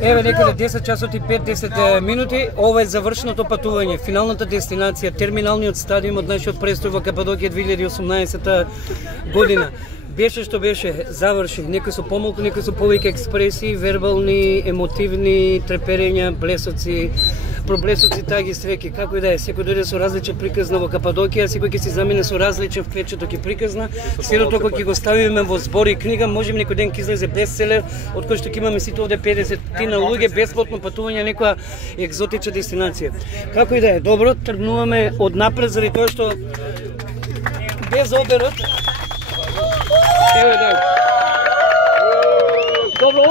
Еве некаде 10 часот и 5-10 минути, ова е завршеното патување, финалната дестинација, терминалниот стадиум од нашиот престој во Кападокија 2018 година. Беше што беше, заврши, некои со помалку, некои со повеќе експресии, вербални, емотивни, треперења, блесоци, проблесоци, таги, среќи, како и да е, секој дојде со различен приказна во Кападокија, секој ќе си замине со различен впечаток и приказна. Сето тоа ќе го ставиме во збор и книга, можеме некој ден ќе излезе бестселер, од кој што ќе имаме сите овде 50 луѓе бесплатно патување на некоја екзотична дестинација. Како и да е, добро, тргнуваме од напред заради тоа што без оберот. Еве да. Добро,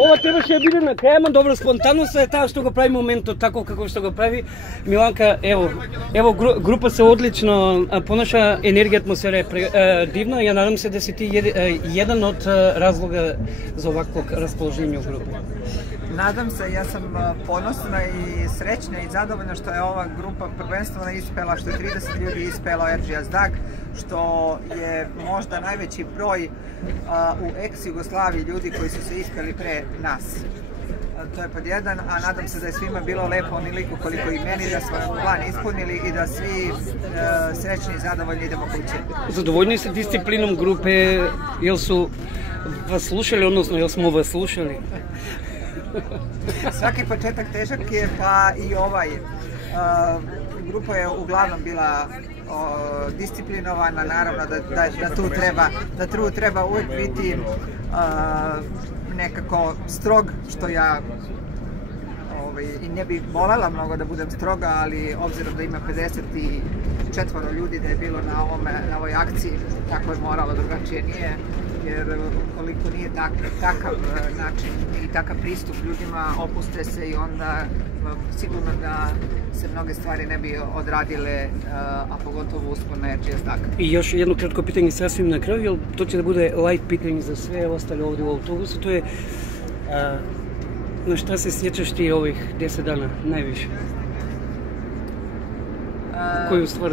ова требаше да биде на крај, ама добро, спонтанност е таа што го прави моментот таков како што го прави Миланка. Ево група се одлично понаша, енергија, атмосфера е дивна. Ја надам се да си ти еден од разлога за овакво расположение у група. Nadam se, ja sam ponosna i srećna i zadovoljna što je ova grupa prvenstveno ispela, što je 30 ljudi ispelo Erciyes Dag, što je možda najveći broj u ex-Jugoslaviji ljudi koji su se ispeli pre nas. To je pod jedan, a nadam se da je svima bilo lepo onoliko koliko i meni, da smo plan ispunili i da svi srećni i zadovoljni idemo kuće. Zadovoljni ste disciplinom grupe, jel su vas slušali, odnosno jel smo vas slušali? Svaki početak težak je, pa i ovaj. Grupa je uglavnom bila disciplinovana, naravno da tu treba uvijek biti nekako strog, što ja i ne bih voljela mnogo da budem stroga, ali obzirom da ima 54 ljudi da je bilo na ovoj akciji, tako je moralo, drugačije nije. Jer ukoliko nije takav način i takav pristup ljudima, opuste se i onda sigurno da se mnoge stvari ne bi odradile, a pogotovo uspon na Erciyes Dag. I još jedno kratko pitanje sasvim na kraju, jer to će da bude light pitanje za sve ostale ovdje u autobusu, to je na šta se sjećaš ti ovih 10 dana najviše? Koju stvar?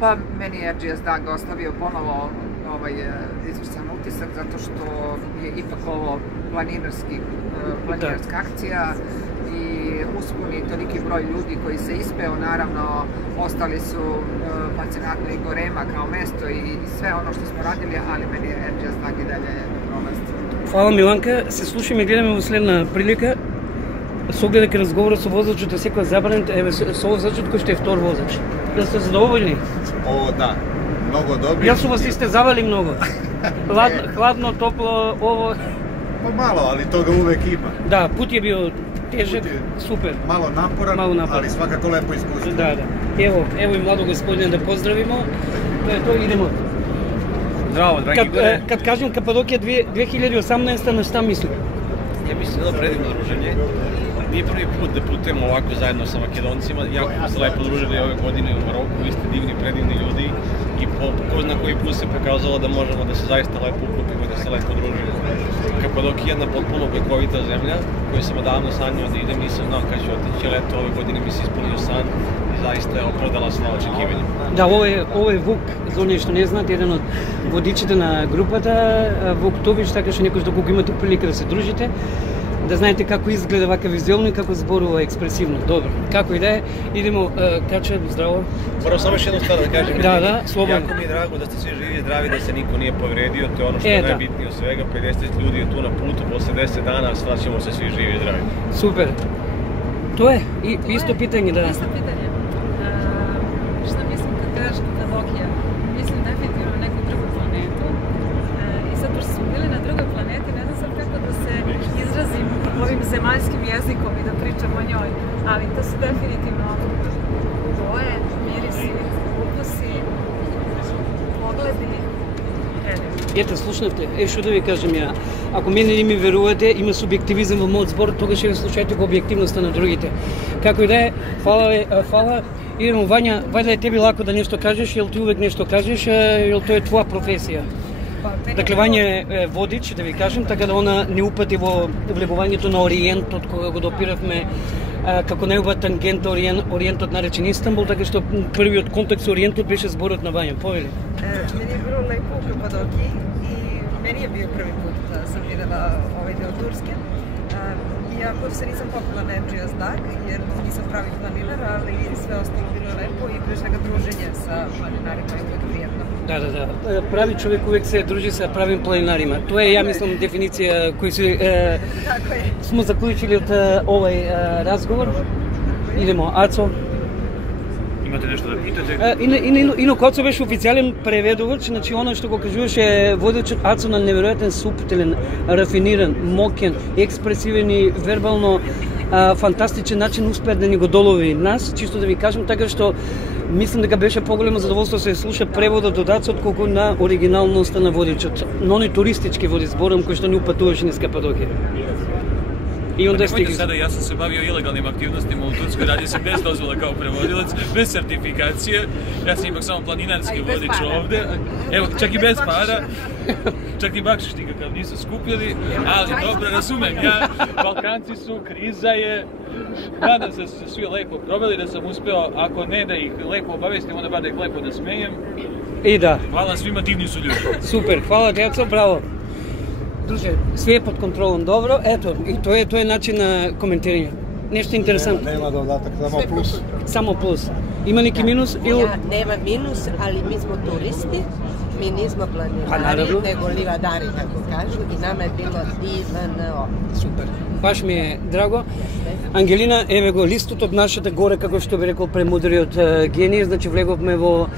Pa meni je Erciyes Dag ostavio ponovo izvrsan utisak, zato što je ipak ovo planinarska akcija i uspuni toliki broj ljudi koji se ispeo, naravno ostali su fascinantni i Gorema kao mesto i sve ono što smo radili, ali meni je Erciyes Dag i dalje prolaz. Hvala Миланка, се слушаме и гледаме во следна прилика. Со оглед дека разговорот со возачот е секој забранет, еве со возачот кој што е втор возач. Да сте задоволни? О, да. Много добри. Јас су вас истезавали многу. Хладно, топло, ово. Па мало, али тога увек има. Да, пут е био тежек, супер. Мало напоран, али свакако лепо искуство. Да. Ево и младо господине да поздравимо. Тоа идемо. Здраво, драги горе. Кад кажем Кападокија 2018, на шта мислим? Ja mislim da je predivno druženje. Nije prvi put da putujemo ovako zajedno sa Makedoncima. Jako smo se lepo družili ove godine u Maroku. Vi ste divni, predivni ljudi i po ko zna koji put se pokazalo da možemo da se zaista lepo uklopimo i da se lepo družimo. Kapadokija je jedna potpuno bekovita zemlja koju sam odavno sanjao da idem, nisam znao kad ću otići, ali eto ove godine mi se ispunio san i zaista je opravdala sva očekivanja. Да, ово е Вук, за оние што не знаат, еден од водичите на групата, Вук Тубич, така што некој доколку имате прилика да се дружите, да знаете како изгледа вака визуелно и како зборува експресивно. Добро, како и да е, идемо, Кача, здраво. Moram samo još jednu stvar da kažem. Da, slobodno. Jako mi je drago da ste svi živi i zdravi, da se niko nije povredio, to je ono što je najbitnije od svega. 50 ljudi je tu na putu, posle 10 dana svraćamo se svi živi i zdravi. Super. To je, isto pitanje da... Isto pitanje. Šta mislim kad kažeš Kapadokija? Mislim definitivno na neku drugu planetu. I sad pošto smo bili na drugoj planeti, ne znam sad kako da se izrazim ovim zemaljskim jezikom i da pričam o njoj, ali to su definitivno boje, mirisi, ukusi, pogledi. Ете, слушнавте, што да ви кажем ја. Ако мене не ми верувате, има субјективизам во мојот збор, тогаш ќе слушајте го објективноста на другите. Како и да е, фала. Идемо, Вања, вајде е теби лако да нешто кажеш, јел ти увек нешто кажеш, јел тоа е твоја професија? Дакле, Вања е водич, да ви кажем, така да она не упати во влегувањето на Ориентот, кога го допиравме како најубава тангента Ориентот наречен Истанбул, така што првиот контакт со Ориентот беше зборот на Вања. Повели? Meni je bilo lepo u Kapadokiji i meni je bio prvi put da sam videla ovaj deo Turske. Iako se nisam popila na MGS Dag, jer nisam pravi planinar, ali sve ostalo bilo je lepo i pre svega druženje sa planinarima je uvijek prijetno. Da. Pravi čovjek uvijek se druži sa pravim planinarima. To je, ja mislim, definicija koju smo zaključili od ovaj razgovor. Idemo, Aco. Имате нешто да питате? Инако Ацо беше официален преведувач, значи оно што го кажуваше водечот Ацо на неверојатен, суптилен, рафиниран, мокен, експресивен и вербално фантастичен начин успеа да ни го долови нас, чисто да ви кажам, така што мислам дека беше поголемо задоволство да се слуша преводот од Ацо отколку на оригиналноста на водечот. Но они туристички води зборам кој што ни упатуваше низ Кападокија. I onda Nemojte sada, ja sam se bavio ilegalnim aktivnostima u Turskoj, radio sam bez dozvola kao prevodilac, bez sertifikacije, ja sam ipak samo planinarski vodič ovde, evo, čak i bez para, čak i bakšiš nikakav nisu skupljali, ali dobro, razumem, ja, Balkanci su, kriza je, nadam se da su se svi lepo proveli, da sam uspeo, ako ne da ih lepo obavestim, onda bar da ih lepo nasmejem. I da. Hvala svima, divni su ljudi. Super, hvala Deco, bravo. Друже, све е под контролом, добро. Ето, и тоа е начин на коментирање. Нешто интересантно. Нема додатак, само плюс. Само плюс. Има неки минус? Нема минус, али ми смо туристи, mi nismo planirali, nego livadari, kako kažu, i nama je bilo divno. Super. Baš mi je drago. Ангелина, еве го листот од нашата горе, како што би рекол премудриот гений, значи влеговме во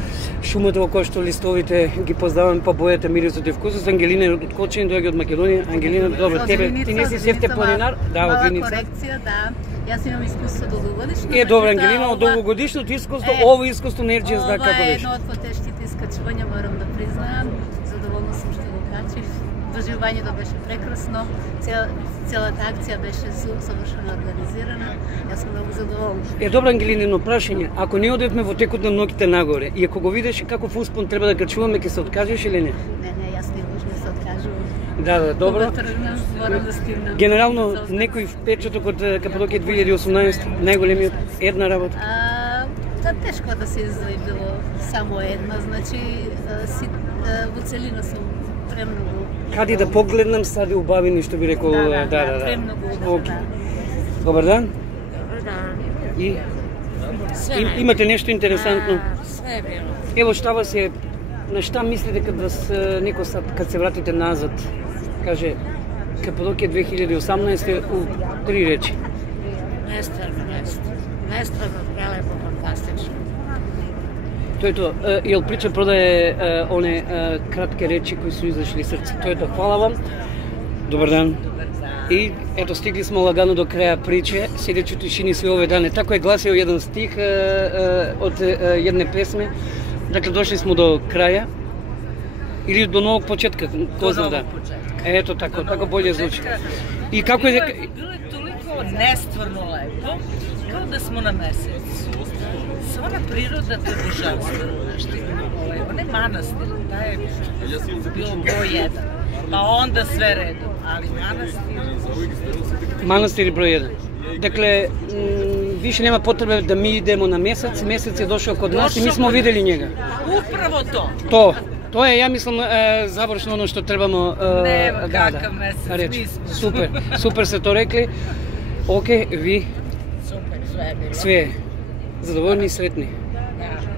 шумата во која што листовите ги познаваме по бојата, мирисот и вкусот. Ангелина е од Кочани, доаѓа од Македонија. Ангелина, добро, тебе, ти не си севте планинар? Да, од Виница. Корекција, да. Јас имам искуство долгогодишно. Добро, Ангелина, од долгогодишното искуство, ово искуство не ерџи знак како беше. Ова е едно од потешките искачувања, морам да признаам. Задоволна сум што го качих. Доживувањето беше прекрасно. Целата акција беше совршено организирана. Јас сум многу задоволна. Добро, Ангелинино прашање. Ако не одевме во текот на ноќите нагоре и ако го видиш каков успон треба да качуваме, ќе се откажеш или не? Не, јас не можам да се откажувам. Да, добро. Кога тргнам, морам да стигнам. Генерално, некој впечаток од Кападокија 2018, најголемиот, една работа? Тешко да се издвои било само една, значи во целина сум премногу. Каде да погледнам, саде убавини, што би рекол. Да, премногу убави. Добар дан. Добар дан. И? Имате нешто интересантно? Све е било. Ево, штава се, на шта мислите некој сад, кад се вратите назад? Каже, Кападокија 2018 у 3 речи. Нестварно, прелепо, фантастично. Тоа е тоа. Јел прича продае оне кратки речи кои су излешли срце. Тоа е тоа. Хвала вам. Добар дан. И ето стигли сме лагано до краја приче, седечи у тишини све ове дане. Тако е гласил еден стих од едне песме. Dakle, došli smo do kraja ili do novog početka, ko zna da. Eto, tako bolje zvuči. I kako je... Bilo je toliko nestvarno lepo, kao da smo na mesecu. Ona priroda, to je božanstveno, onaj manastir, da je bilo broj 1, pa onda sve redom, ali manastir je broj 1. Dakle, više nema potrebe da mi idemo na mesec, mesec je došao kod nas i mi smo videli njega. Upravo to. To je, ja mislim, završno ono što trebamo reći. Super ste to rekli. Ok, vi? Sve. Zadovoljni i sretni.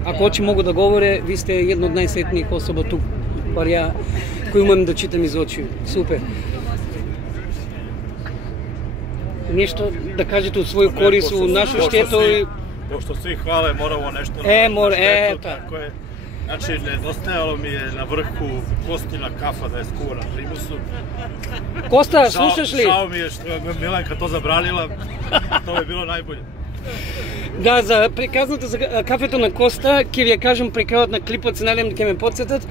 Ako oči mogu da govore, vi ste jedna od najsretnijih osoba tu, bar ja, koji umem da čitam iz očiju. Super. Nešto da kažete u svoju korist, u našu štetu. Pošto svi hvale, moramo nešto na štetu, tako je. Znači, nedostajalo mi je na vrhu Kostina kafa da je skuva na primusu. Kosta, slušaš li? Žao mi je što je Milenka to zabranila, to je bilo najbolje. Да, за приказната за кафето на Коста, ќе ви ја кажам при крајот на клипот, се надевам дека ме потсетат,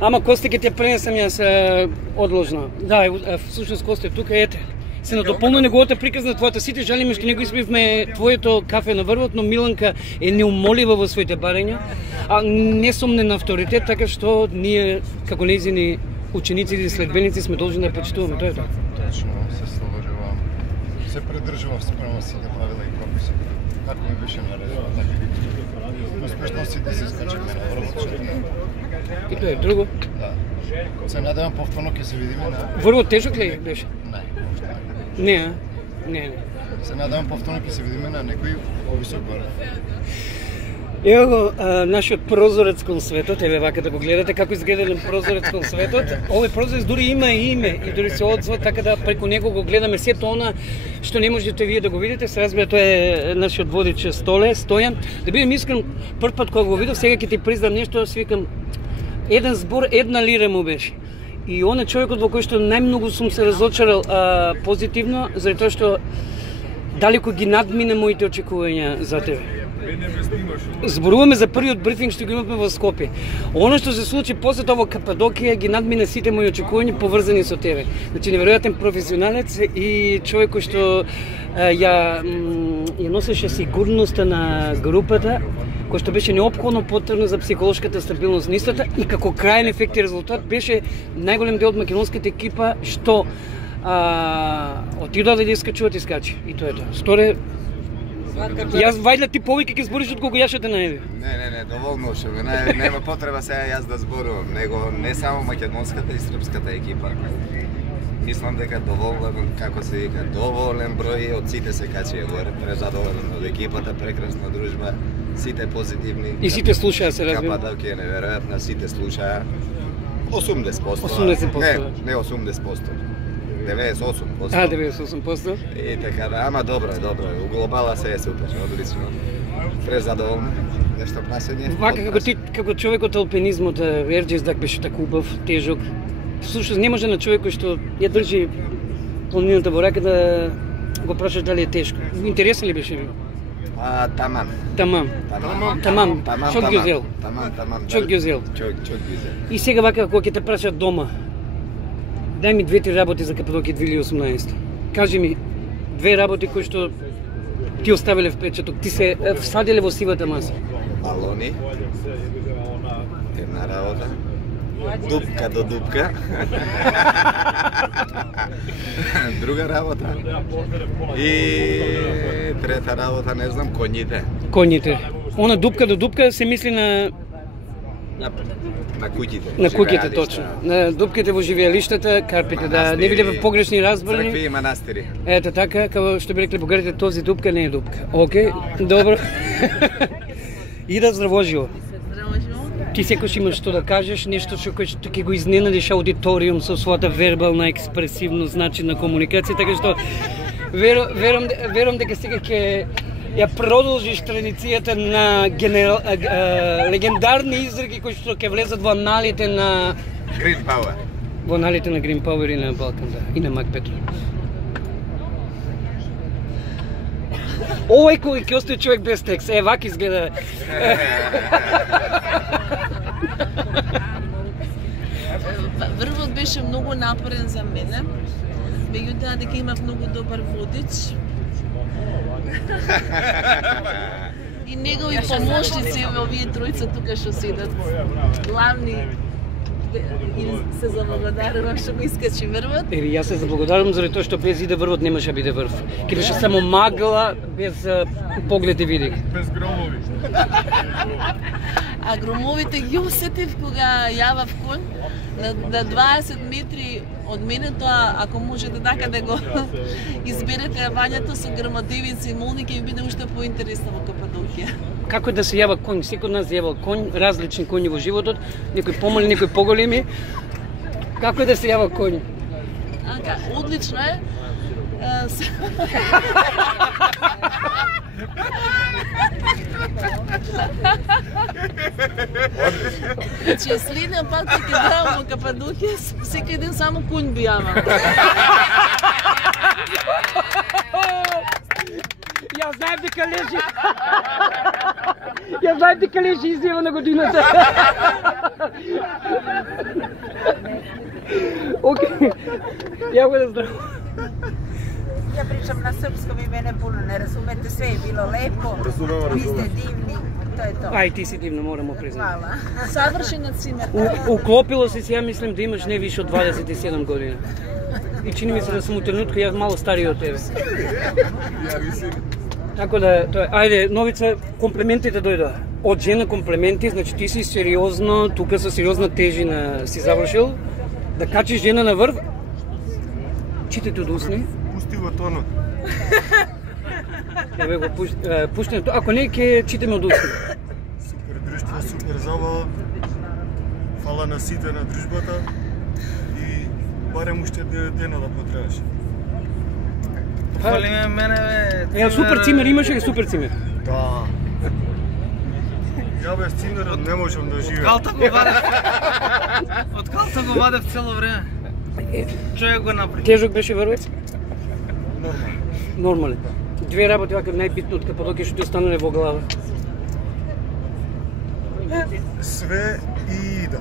ама Коста ќе те пренесам јас одложно. Да, всушност Коста е тука, ете. Се надополна неговата приказ на твојата, сите жалиме што не го испивме твоето кафе на врвот, но Миланка е неумолива во своите барања, а несомнен авторитет, така што ние како нејзини ученици и следбеници сме должни да почитуваме, тоа е тоа. Точно се сложувам. Се придržувам спрема сите правила и прописи. Како ми беше наредено, така. Успешно сите се скачаме на врвот. И тоа е друго? Да. Се надевам повторно ќе се видиме на... Врвот тежок ли беше? Не. Не, Не. Се надам повторно ќе се видиме на некој повисок врв. Ево го нашиот прозорец кон светот, еве вака да го гледате како изгледа еден прозорец кон светот. Овој прозорец дури има и име и дури се одзва, така да преку него го гледаме сето она што не можете вие да го видите. Се разбира, тоа е нашиот водич Стојан. Да бидем искрен, прв пат кога го видов, сега ќе ти признам нешто, свикам еден збор, една лира му беше. И он е човекот во кој што најмногу сум се разочарал позитивно, заради тоа што далеко ги надмина моите очекувања за тебе. Зборуваме за првиот брифинг што го имавме во Скопје. Оно што се случи после тоа во Кападокија ги надмина сите мои очекувања поврзани со тебе. Значи неверојатен професионалец и човек кој што ја носеше сигурноста на групата, кој што беше неопходно потребно за психолошката стабилност на истата и како крајен ефект и резултат беше најголем дел од македонската екипа што отидоа да искачуваат и скачи. И тоа е тоа. Сторе, јас вајде ти повеќе ќе збориш од кога јашете на Еви. Не, доволно ше, нема потреба сега јас да зборувам, него не само македонската и српската екипа. Мислам дека доволен, како се вика, доволен број од сите се качија горе, презадоволен од екипата, прекрасна дружба, сите позитивни. И сите слушаа, се разбира. Кападокија неверојатна, сите слушаа. 80%. 80%. Не 80%. 98%. 98%. И така да, ама добро, у глобала се е супер, одлично. Презадоволен. Нешто прашање? Вака како ти, како човек од алпинизмот, Ерџездак беше така убав, тежок. Всушност не може на човек кој што ја држи планината во рака да го прашаш дали е тешко. Интересен ли беше? Тамам. Чок ги взел. Чок ги взел. И сега вака кога ќе те прашат дома, дај ми 2-3 работи за Кападокија 2018. Кажи ми 2 работи кои што ти оставиле впечаток, ти се всадиле во сивата маса. Балони. Една работа. Дупка до дупка. Друга работа. И трета работа, не знам, коњите. Коњите. Она дупка до дупка се мисли на куќите. На куќите, точно. На дупките во живеалиштата, карпите, да не биде погрешни разбори. Цркви и манастири. Ето така, како што би рекли бугарите, този дупка не е дупка. Океј, добро. И да здравоживо. Ти секојаш имаш што да кажеш, нешто што ќе го изненадиш аудиториум со својата вербална експресивност, начин на комуникација, така што верувам дека сега ќе ја продолжиш традицијата на легендарни изреки кои што ќе влезат во аналите на Green Power. Во аналите на Green Power и на Балкан, да, и на Мак Петров. Овој кој ќе остане човек без текст, вака изгледа. Врвот беше многу напорен за мене, меѓутоа дека имав многу добар водич. И негови помошници, овие тројца тука што седат, главни, и се заблагодарувам што го искачи врвот. Јас се заблагодарувам заради тоа што без иде врвот немаше биде врв. Ке беше само магла, без поглед и видик. Без громови. А громовите ги усетив кога јавав конј на 20 метри од мене, тоа ако можете така да го изберете јавањето со грмотевици и молни, ќе ви биде уште поинтересно во Кападокија. Како да се јава конј? Секој од нас јава конј, различни коњи во животот, некои помали, некои поголеми. Како да се јава конј? Одлично е. Значи, следниот пат ќе дојдам во Кападокија, секој ден само конј би јавам. Јас знаев дека лежи. Јас знаев дека лежи изјава на годината. Океј. Ја го да здраво. Ја причам на српско, ви мене пуно не разумете, све е било лепо. Ви сте дивни. Тоа е тоа. Ај, ти си дивна, морамо признати. Хвала. Савршена цимер. Уклопило си се, ја мислам да имаш не више од 27 години. И чини ми се да сум у тренутку јас мало стариј од тебе. Така да, тоа, ајде, Новица, комплементите дојдоа. Од жена комплементи, значи ти си сериозно, тука со сериозна тежина си завршил, да качиш жена на врв, читате од усни. го тонот. Еве го пуштен, ако не ќе читаме од устно. Супер друштво, супер забава. Фала на сите на дружбата и барем уште дена да потребаше. Фали мене бе. Супер цимер имаше ли супер цимер? Да. Ја без цимерот не можам да живеам. Калта го вадев. Од калта го вадев цело време. Човек го направи. Тежок беше веројатно? Нормален. Нормален. Две работи вака најбитно од Кападокија што ти останале во глава. Све и ида.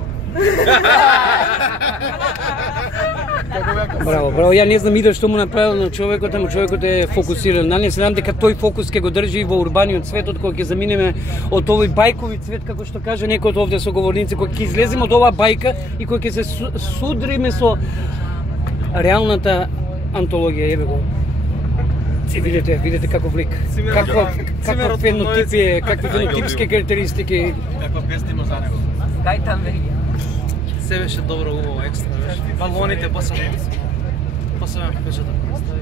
Браво, браво. Ја не знам ида што му направил на човекот, ама човекот е фокусиран. Не се надам дека тој фокус ќе го држи и во урбаниот светот кога ќе заминеме од овој бајкови цвет, како што кажа некој од овде соговорници, кога ќе излеземе од оваа бајка и кога ќе се судриме со реалната антологија, еве го. Видите каков лик. Каков фенотип е, какви фенотипски карактеристики. Каква песна има за него. Гајтан веќе. Се беше добро, убаво, екстра беше. Балоните посебно беше да представи.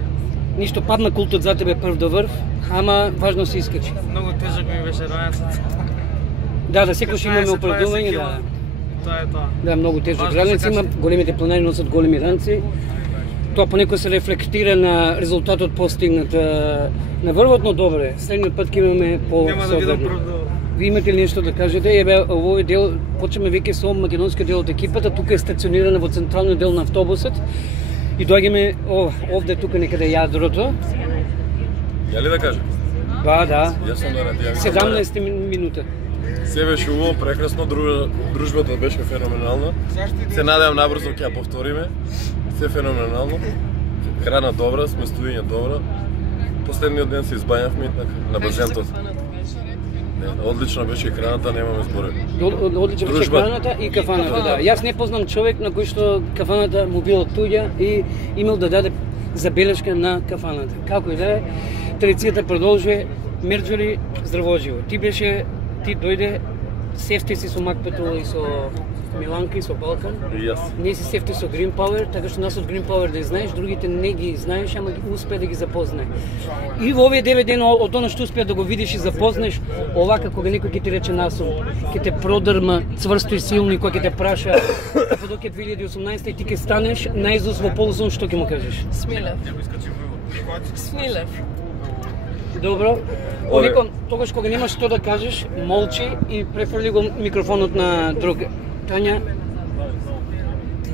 Ништо падна култот за тебе прв до врв, ама важно се искачи. Многу тежок ми беше раницата. Да, секојаш имаме оправдување, да. Тоа е тоа. Да, многу тежок раници има, големите планари носат големи ранци. Тоа понекогаш се рефлектира на резултатот постигнат на врвот, но добре. Следниот пат ќе имаме по-соодветно. Ви имате ли нешто да кажете? Еве, овој дел почнеме веќе со македонскиот дел од екипата, тука е стационирана во централниот дел на автобусот. И доаѓаме овде тука некаде јадрото. Ја ли да кажам? Да. Јас сум на радијавите. 17 минута. Се беше убаво, прекрасно, дружбата беше феноменална. Се надевам набрзо ќе ја повториме. Се феноменално. Храна добра, сместување добро. Последниот ден се избањавме на базентот. Одлична беше храната, немаме зборови. Одлична беше храната и кафаната, да. Јас не познам човек на кој што кафаната му била туѓа и имал да даде забелешка на кафаната. Како и да е, традицијата продолжува. Мерџали, здраво живо. Ти дојде, сефти си со Макпето и со Миланка и со Балкан. Јас. Не си сефти со Green Power, така што нас од Green Power да знаеш, другите не ги знаеш, ама успее да ги запознае. И во овие 9 дена од она што успее да го видиш и запознаеш, овака кога некој ќе ти рече насум, ќе те продрма цврсто и силно и кога ќе те праша Кападокија 2018 и ти ќе станеш наизуст во полузон, што ќе му кажеш? Смилев. Добро. Оникон, тогаш кога немаш што да кажеш, молчи и префрли го микрофонот на друг. Тања?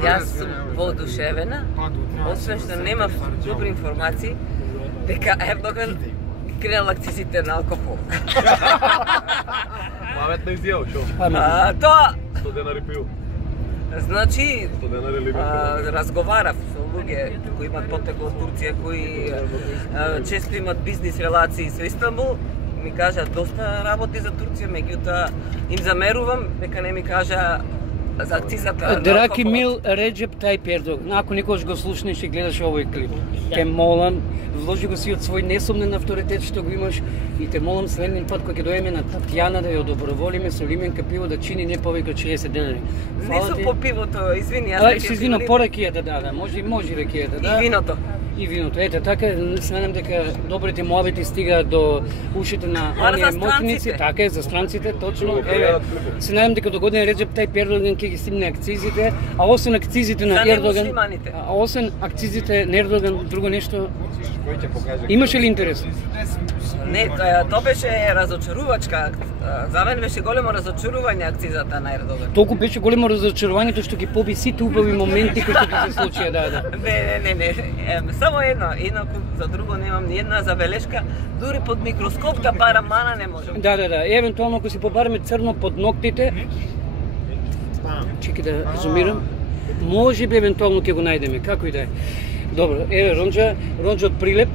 Јас сум воодушевена, освен што немав добри информации, дека Ердоган кренал акцизите на алкохол. Паметна изјава, шо? Тоа... 100 денари пил. Значи, разговарав со луѓе кои имат потекло од Турција, кои често имат бизнис релации со Истанбул, ми кажа доста работи за Турција, меѓутоа им замерувам дека не ми кажа за акцизата. Драги мил Реджеп Тајип Ердоган, ако никош го слушнеш и гледаш овој клип, те молам, вложи го си од свој несомнен авторитет што го имаш и те молам следниот пат кога ќе дојдеме на Татјана да ја одоброволиме со лименка пиво да чини не повеќе од 60 денари. Не сум по пивото, извини, јас се извинам, по ракијата да, може ракијата да. И виното. И виното. Ете, така, се надам дека добрите муабети стигаат до ушите на оние моќници, така е, за странците, точно. Еве, се надам дека до година Реджеп Тајип Ердоган ќе ги стигне акцизите, а освен акцизите на Ердоган, друго нешто имаше ли интерес? Не, тоа беше разочарувачка. За мен беше големо разочарување акцизата на Ердоган. Толку беше големо разочарувањето што ги поби сите убави моменти кои што се случија, да. Не. Само едно, инаку за друго немам ни една забелешка, дури под микроскоп да барам мана не можам. Да, евентуално ако си побараме црно под ноктите, чекај да зумирам, може би евентуално ќе го најдеме, како и да е. Добро, еве Ронџа од Прилеп,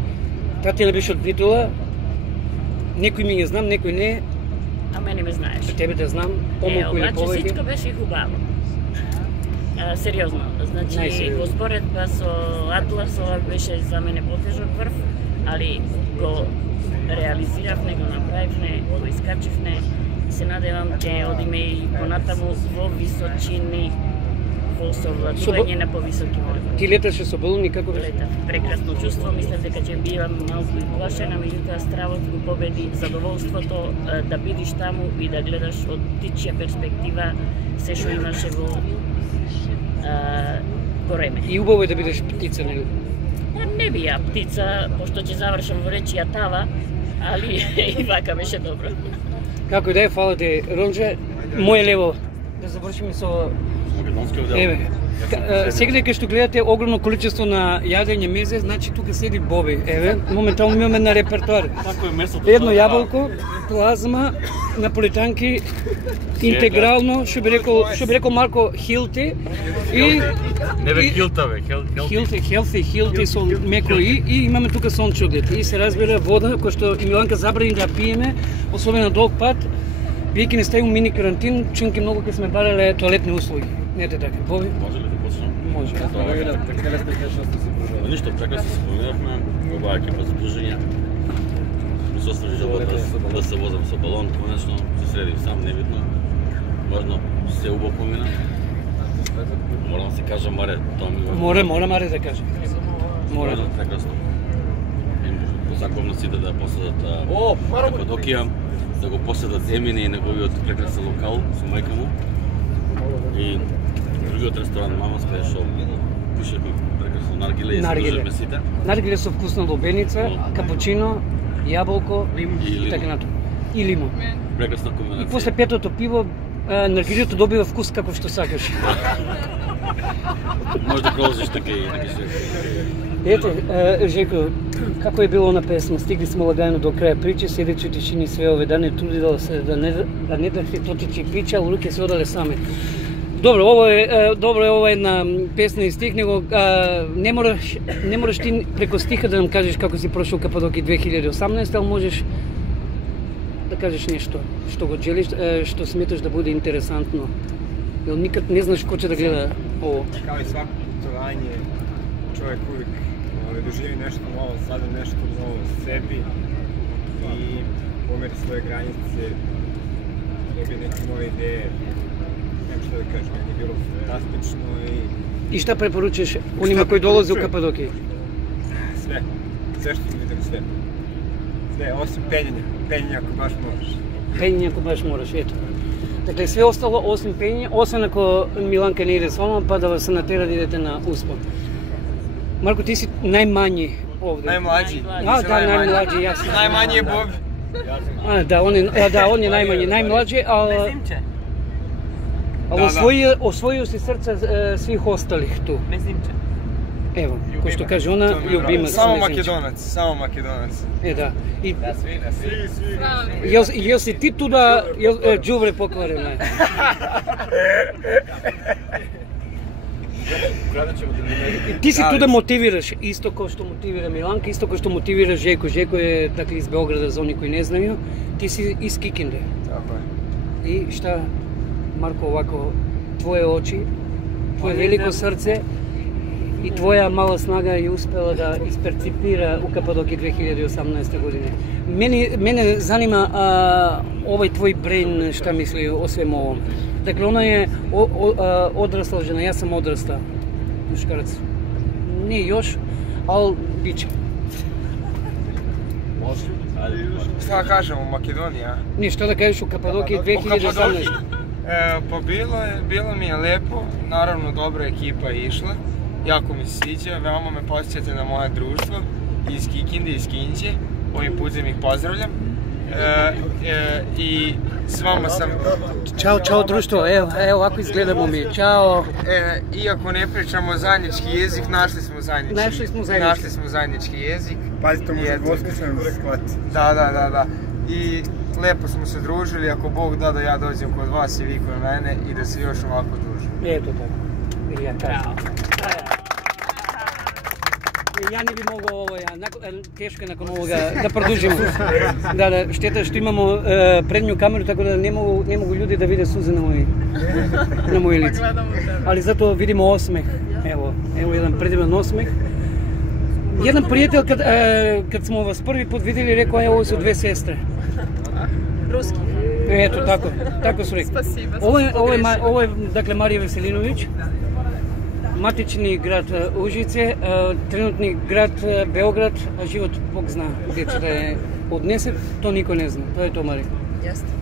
Татјана беше од Битола, некој ми ги знам, некој не. А мене ме знаеш. Тебе те знам, помалку или повеќе. Обаче ситко беше хубаво. Сериозно, значи во споредба со Атлас ова беше за мене потежок врв, али го реализиравме, го направивме, го искачивме. Се надевам ќе одиме и понатаму во височини во совладување на повисоки врвови. Ти леташе со балуни, како беше? Летав. Прекрасно чувство, мислев дека ќе бидам малку плашена, меѓутоа стравот го победи, задоволството да бидиш таму и да гледаш од птичја перспектива се што имаше во време. И убаво е да бидеш птица, нели? Не би ја птица, пошто ќе завршам во речија тава, али и вака беше добро. Како и да е, фала ти, Ронче. Моје лево, да завршиме со... Еве, сега кај што гледате огромно количество на јадење мезе, значи тука седи Боби. Еве, моментално имаме на репертоар. Едно јаболко, плазма, наполитанки, интегрално, што би рекол Марко, хилти и... Не бе хилта бе, хилти со меко и имаме тука сончоглед. И се разбира вода, која што и Миланка забрани да пиеме, особено долг пат, бидејќи не ставим мини карантин, чинки многу ке сме барале тоалетни услуги. Не те така, Боби? Може ли да почнем? Може. Ништо, прекрасно се поминавме, убава екипа за дружење. Ми се освежи да се возам со балон, конечно, се средим сам, невидно. Важно, се убаво помина. Морам да се кажа Маре, тоа ми... Мора Маре да каже. Мора. Прекрасно. Посакувам на сите да поседат Кападокија, да го поседат Емине и неговиот прекрасен локал со мајка му. И другиот ресторан Мамас, каде што пушевме прекрасно наргиле и се дружиме сите. Наргиле со вкусна лубеница, капучино, јаболко и така натаму. И лимон. Прекрасна комбинација. И после петото пиво, наргилето добива вкус како што сакаш. Може да продолжиш така и така се. Ете, Жеко, како е било на песма? Стигли сме лагано до краја причи, седечи тишини све ове дане, трудила се да не дрхи тотичи пича, луѓе се одале сами. Добро, ова е една песна и стих, него не мораш ти преко стиха да нам кажеш како си прошол Кападокија 2018, али можеш да кажеш нешто што го желиш, што сметаш да буде интересантно. Јел никад не знаеш кој ќе да гледа ово. Као и свако путување, човек uvijek doživi nešto novo, sada nešto novo u sebi i pomeri svoje granice, dobije neke nove ideje. Nemam šta da kažem, meni je bilo fantastično i... И šta препоручиш онима кои долазе у Кападокија? Sve, sve što vidim, sve. Sve, osim penjenja, penjenja ako baš moraš. Penjenja ako baš moraš, ето. Dakle, sve ostalo osim penjenja, освен ако Миланка не иде с вама, па да се натера да идете на успон. Марко, ти си најмањи овде. Најмлади. Да, најмлади, јас. Најмањи е Боби. Он е најмањи, најмлади, али освоио си срца свих осталих ту. Мезимче. Ево, кој што каже она, љубимаc. Само македонаc, само македонаc. Да. И јас си ти туда џубре покварено. Ти си туда мотивираш, исто кој што мотивира Миланка, исто кој што мотивира Жеко. Жеко е така из Београда, за они кои не знаеме. Ти си из Кикинде. И шта, Марко, овако, твоje очи, твое велико срце и твоја мала снага ја успела да исперципира у Кападокија 2018 година. Мене занима овај твој брейн шта мисли о свем овом. Dakle, ona je odrasla žena, ja sam odrasta muškarac. Не još, ali bit će. Šta da kažem u Makedoniji, a? Ne, šta da kažeš u Kapadokiji 2018? Pa bilo mi je lepo, naravno dobra ekipa je išla, jako mi se sviđa, veoma me posjećate na moje društvo iz Kikinde, iz Kinđe, ovim putem ih pozdravljam. I s vama sam... Ćao društvo, evo ovako izgledamo mi, ćao. Iako ne pričamo zajednički jezik, našli smo zajednički jezik. Pazite, može dvosmisleno da shvati. Da. I lepo smo se družili, ako Bog da da ja dođem kod vas i vi kod mene i da se još ovako družimo. Eto tako, ili ja kažem. Ja ne bi mogao ovo, teško je nakon ovoga da produžimo. Da, šteta što imamo prednju kameru, tako da ne mogu ljudi da vide suze na moje lice. Ali zato vidimo osmeh. Evo jedan predivan osmeh. Jedan prijatelj, kad smo vas prvi put vidjeli, rekao, ovo su dve sestre. Ruski. Eto, tako su rekli. Ovo je, dakle, Marija Veselinović. матични град Ужице, тренутни град Белград, а живот Бог зна где ќе да е однесе, то никој не зна, тоа е тоа, Мари. Jeste.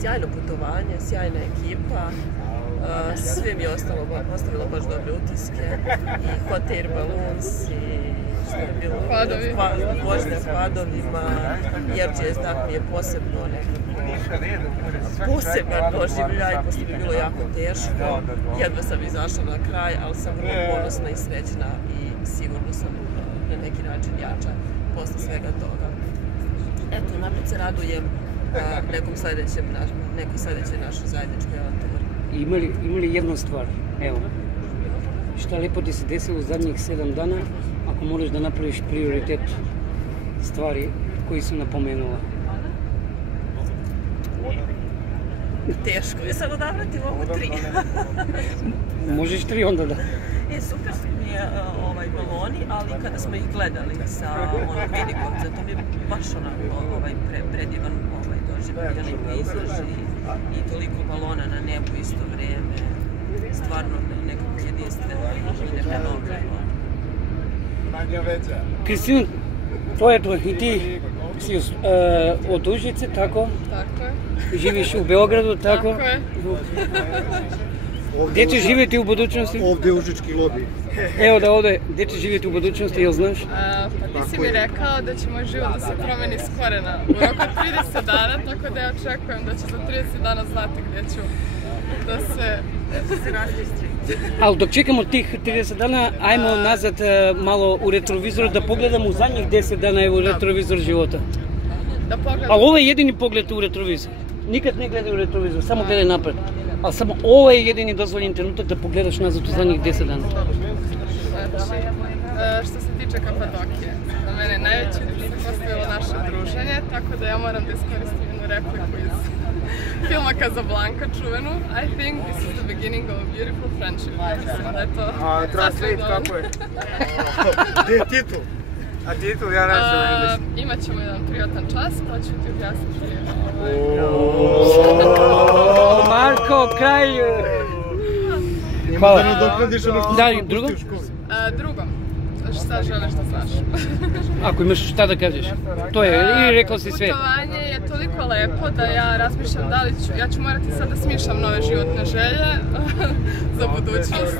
Sjajno putovanje, sjajna ekipa, sve mi je ostavilo baš dobre utiske, i hot air balloons, i što je bilo vožnja padovima, i RGS Dak mi je posebno poseban doživljaj, pošto bi bilo jako teško, jedva sam izašla na kraj, ali sam vrlo ponosna i srećna i sigurno sam na neki način jača posle svega toga. Eto, napred se radujem nekoj sledećoj našoj zajedničkoj avanturi. Имали една ствар, ево, што лепо ти се десило задних 7 дана, ако можеш да направиш приоритет ствари кои си напоменала? Teško je samo da vratim ovo 3. Možeš 3 onda da. Super su mi je baloni, ali kada smo ih gledali sa Vinikovca, to mi je baš onako predivan doživljaj pejzaž i toliko balona na nebu isto vreme, stvarno nekako jedinstveno i nefenomenalno. Кристина, тоа е тоа, и ти си од Ужице, тако? Тако е. Живиш у Белграду, тако? Тако е. Где ќе живеете у будучности? Овде Ужички лоби. Ево да овде, где ќе живеете у будучности, јел знаеш? Pa ti si mi rekao da će moj život da se promeni s korena u roku 30 dana, tako da ja očekujem da će za 30 dana znati gdje ću da se različiti. Ali dok čekamo tih 30 dana, ajmo nazad malo u retrovizor da pogledamo u zadnjih 10 dana evo u retrovizor života. Da pogledam. Ali ovo je jedini pogled u retrovizor. Nikad ne gledaj u retrovizor, samo gledaj napred. Ali samo ovo je jedini dozvoljen trenutak da pogledaš nazad u zadnjih 10 dana. Znači, što se tiče Kapadokije, za mene je najveći uspeh postavilo naše druženje, tako da ja moram da iskoristim jednu repliku iz filma Casablanca, čuvenu. I think this is the beginning of a beautiful friendship. Mislim da je to translate kako je? Gdje je titul? A titul ja ne znam. Imat ćemo jedan prijatan čas, pa ću ti objasniti. Marko, kraj! Hvala. Da nadoknadiš ono što si drugo? Drugo. Šta želiš da znaš? Ako imaš šta da kažeš. To je, ili rekla si sve. Putovanje je toliko lepo da ja razmišljam da li ću, ja ću morati sad da smišljam nove životne želje za budućnost.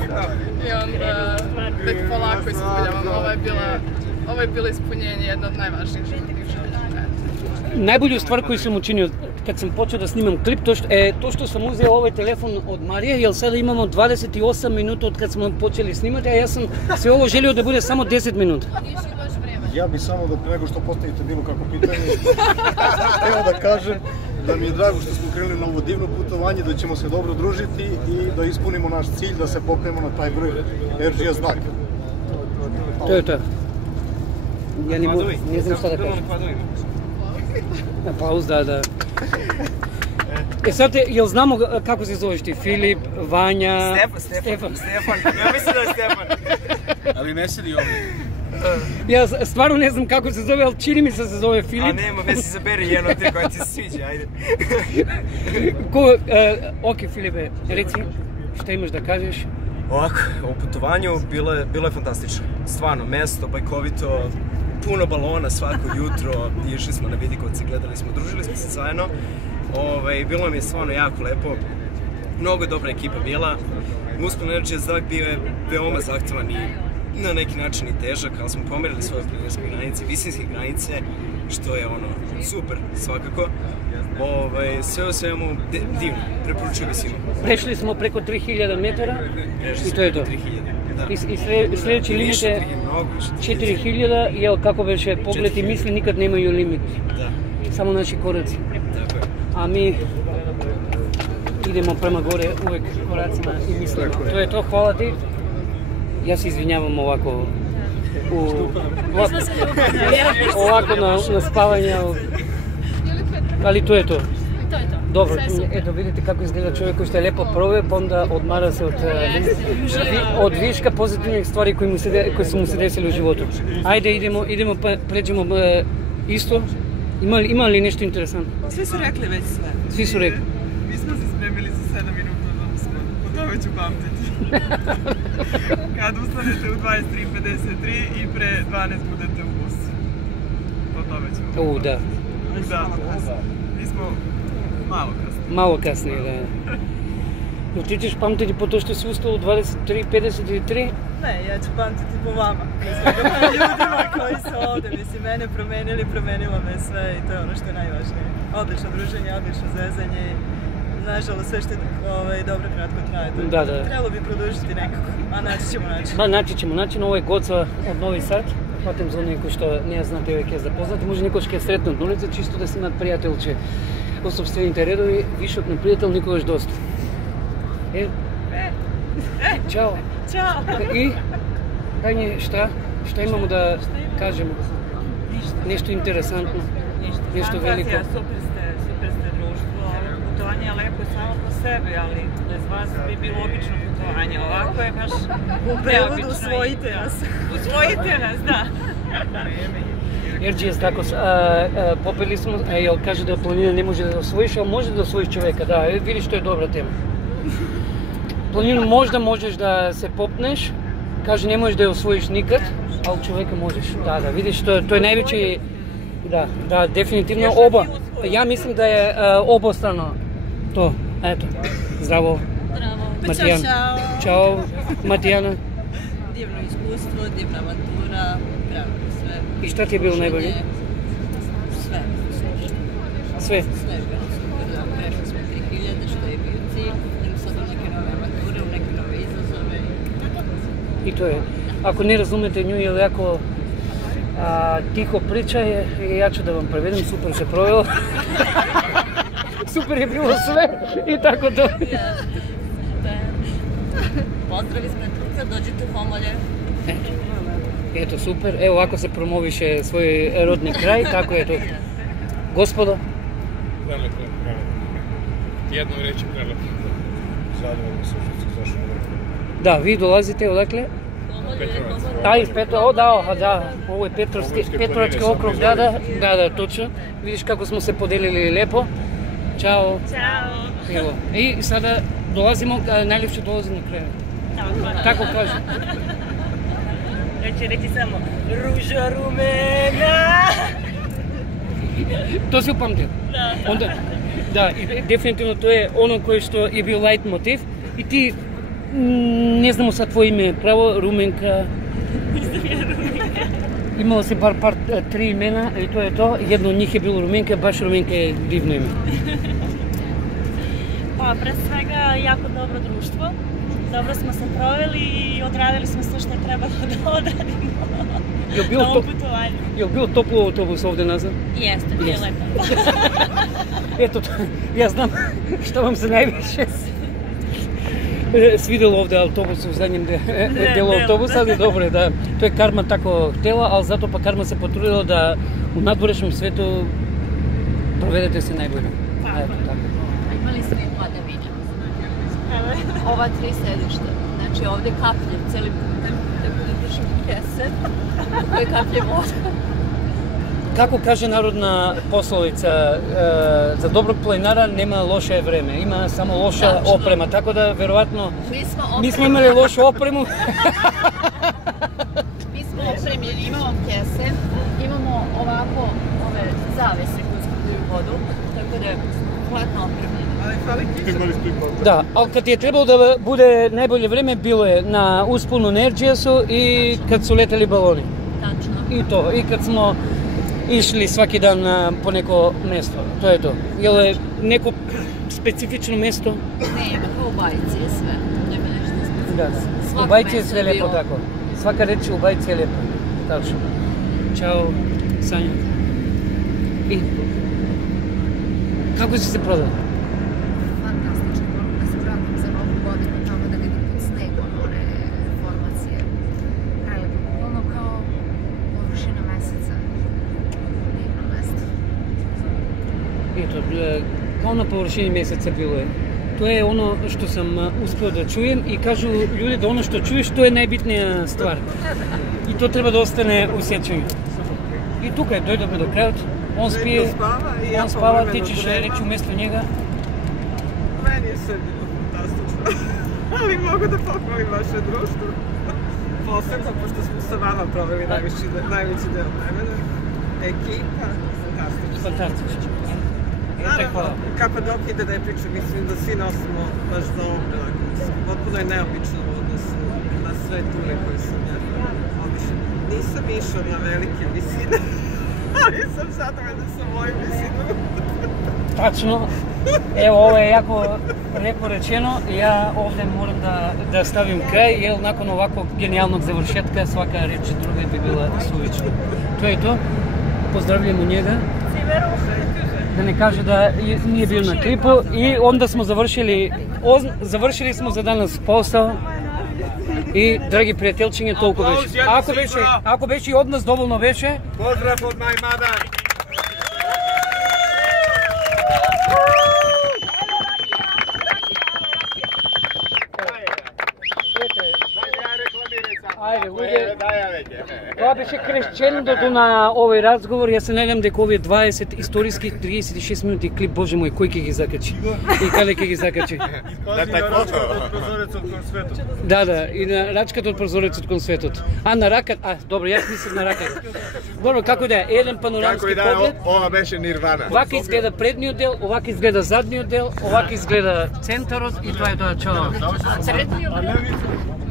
I onda da ih polako ispunjavam. Ovo je bilo ispunjenje jedna od najvažnijih životnih želja. Najbolju stvar koju sam učinio kad sam počeo da snimam klip, to što sam uzeo ovaj telefon od Marije, jer sada imamo 28 minuta od kad smo počeli snimati, a ja sam sve ovo želio da bude samo 10 minuta. Ja bi samo da pre nego što postavite bilo kako pitanje, hteo da kažem da mi je drago što smo krenuli na ovo divno putovanje, da ćemo se dobro družiti i da ispunimo naš cilj, da se popnemo na taj broj RGS Dak. To je to. Ja ne znam šta da kažem. Pauz, da. Sad, jel znamo kako se zoveš ti? Filip, Vanja... Stefan. Ja mislim da je Stefan. Ali ne sedi ovdje. Ja stvarno ne znam kako se zove, ali čini mi se zove Filip. A nema, me si zaberi jedno te koja ti se sviđa, ajde. Ok, Filipe, reci šta imaš da kažeš? Ovako, o putovanju bilo je fantastično. Stvarno, mesto, bajkovito, puno balona svako jutro, išli smo na Vidikovce, gledali smo, družili smo se zajedno. Bilo nam je stvarno jako lepo, mnogo dobra ekipa bila. Uspon RGS Dak bio je veoma zahtevan i na neki način i težak, ali smo pomerili svoje planinarske granice, visinske granice, što je super svakako. Sve o svemu divno, preporučujem ga svima. Prešli smo preko 3000 metara i to je to. I sljedeći limit je 4000, jer kako beše pogled i misli nikad nemaju limit. Samo naši koraci. A mi idemo prema gore uvek koracima i mislimo. To je to, hvala ti. Ja se izvinjavam ovako na spavanje, ali to je to. Dobro, eto vidite kako izgleda čovjek koji što je lijepo proveo, pa onda odmara se od viška pozitivnih stvari koje su mu se desili u životu. Ajde, idemo pa pređemo isto. Ima li nešto interesantno? Svi su rekli već sve. Svi su rekli. Mi smo se spremili za 7 minuta da uspod. Po tome ću pamtiti. Kad ustanete u 23:53 i pre 12 budete u busu. Po tome ćemo. Da. Mi smo malo kasnije. Malo kasnije, da. Но ти ćeš pamtiti po to što si ustao u 23:53? Ne, ja ću pamtiti po vama. Ljudima koji su ovde, mislim, mene promenili, promenilo me sve i to je ono što je najvažnije. Odlično druženje, odlično zezanje. Nažalost, sve što je dobro kratko traje. Da. Trebalo bi produžiti nekako, a naći ćemo način. Ba, naći ćemo način. Ovo je Goca od Novi Sad. Hvatam za neko što ne znate uvijek je zapoznati. Може neko ще сретнат на улица, чисто да си имат приятелче по собствените редови. Вишок на приятел никогаш доста. Чао. Чао. И, Таня, šta imamo da kažemo? Nešto interesantno, nešto veliko. Super ste društvo, putovanje je lepo samo po sebi, ali bez vas bi bilo obično putovanje, ovako je baš u prevodu usvojite nas. Usvojite nas, da. Ерджијас како попели смо, јел каже да планина не може да освоиш, а може да освоиш човека, да, видиш што е добра тема. Планина можеш да се попнеш, каже не можеш да ја освоиш никад, а човека можеш. Да, видиш, тој е највеќе, да, дефинитивно оба. Ја мислам да е обострано то. Ето. Здраво. Матијана. Чао, Матијана. Divno iskustvo, divna matura, bravo, sve. I šta ti je bilo najbolje? Sve. Sve? Sve je bilo super, da, prešli smo 3000, što je bio cilj, idemo sad u neke nove mature, u neke nove izazove. I to je. Ako ne razumete nju, ili ako tiho priča je, ja ću da vam prevedem, super se provelo. Super je bilo sve i tako to. Pozdrav ispred Turca, dođite u Homolje. Ето, супер. Ево, ако се промовише свој родни крај, како е тоа? Господо? Прелепо, прелепо. Едно рече прелепо. Задоволно сум што си зашол. Да, ви долазите одакле? Петроваc. Из Петроваc, да. Ово е Петровачки округ, да, точно. Видиш како смо се поделили лепо. Чао. Чао. Ево. И сада долазимо, најлепше долази на крај. Како кажа? Reći samo ruža rumena. To si upamtio? Da. Onda, da, i definitivno to je ono koje što je bio light motiv i ti, ne znamo sad tvoje ime, pravo, Rumenka. Imala si bar tri imena i to je to. Jedno od njih je bilo Rumenka, baš Rumenka je divno ime. Pa, pre svega, jako dobro društvo. Dobro smo se proveli i odradili smo sve što je trebalo da odradimo na ovom putovanju. Je li bio toplo autobus ovde nazad? Jeste, bio je lepo. Eto, ja znam što vam se najviše svidelo ovde autobus u zadnjem delu autobusa, ali dobro je da to je karma tako htela, ali zato pa karma se potrudila da u nadvorešnom svetu provedete se najbolje. Eto, tako. Imali smo i mlade vinja. Ova 3 sedišta, znači ovde kaplje celim putem, da bude držim kese, koje kaplje voda. Kako kaže narodna poslovica, za dobrog planinara nema loše vreme, ima samo loša oprema, tako da verovatno mi smo imali lošu opremu. Mi smo opremljeni, imamo kese, imamo ovako ove zavese koje skupljaju vodu, tako da je kompletno opremljeni. Da, ali kad je trebalo da bude najbolje vreme, bilo je na usponu na Erđijasu i kad su leteli baloni. Tačno. I to, i kad smo išli svaki dan po neko mesto, to je to. Je li neko specifično mesto? Ne, kao u Bajci je sve, nema nešto specifično. Da, u Bajci je sve lepo tako. Svaka reč u Bajci je lepo, tačno. Ćao, Sanja. I kako si se prodala? Fantastično, da se vratim za novu godinu tamo da vidim pod snegom one formacije. Prelepo, ono kao površina meseca. Divno mesto. Ето, kao na površini meseca bilo je. To je ono što sam uspeo da čujem i kažu ljudi da ono što čuješ to je najbitnija stvar. I to treba da ostane u sjećanju. I tukaj dojdemo do kraja. On spije, on spava, ti ćeš reći umjesto njega. Meni je sve bilo fantastično. Ali mogu da pohvalim vaše društvo. Posebno, pošto smo sa vama proveli najveći deo vremena. Ekipa, fantastično. Naravno, Kapadokija, da ne pričam, mislim da svi nosimo baš dobro. Potpuno je neobično u odnosu na sve ture koje sam obišla. Nisam išao na velike visine, ali sam zadovoljna sa mojim visinom. Tačno. Evo, ovo je jako lepo rečeno. Ja ovdje moram da stavim kraj, jer nakon ovakvog genijalnog završetka svaka reč druga bi bila suvična. To je to. Pozdravljamo njega. Da ne kaže da nije bio na klipu. I onda smo završili smo za danas posao. I, dragi prijateljčinje, toliko veće. Ako beše i od nas dovoljno veće. Pozdrav od Majmadan! Ajde, ujde. Това беше крещендото на овој разговор. Јас се надевам дека овие 20 историски 36 минути клип, боже мој, кој ќе ги закачи? И каде ќе ги закачи? На тајкото од прозорецот кон светот. Да, и на рачката од прозорецот кон светот. А на ракат, добро, јас мислам на ракат. Добро, како да е, еден панорамски поглед. Ова беше нирвана. Овака изгледа предниот дел, овака изгледа задниот дел, овака изгледа центарот и тоа е тоа чало. А средниот дел?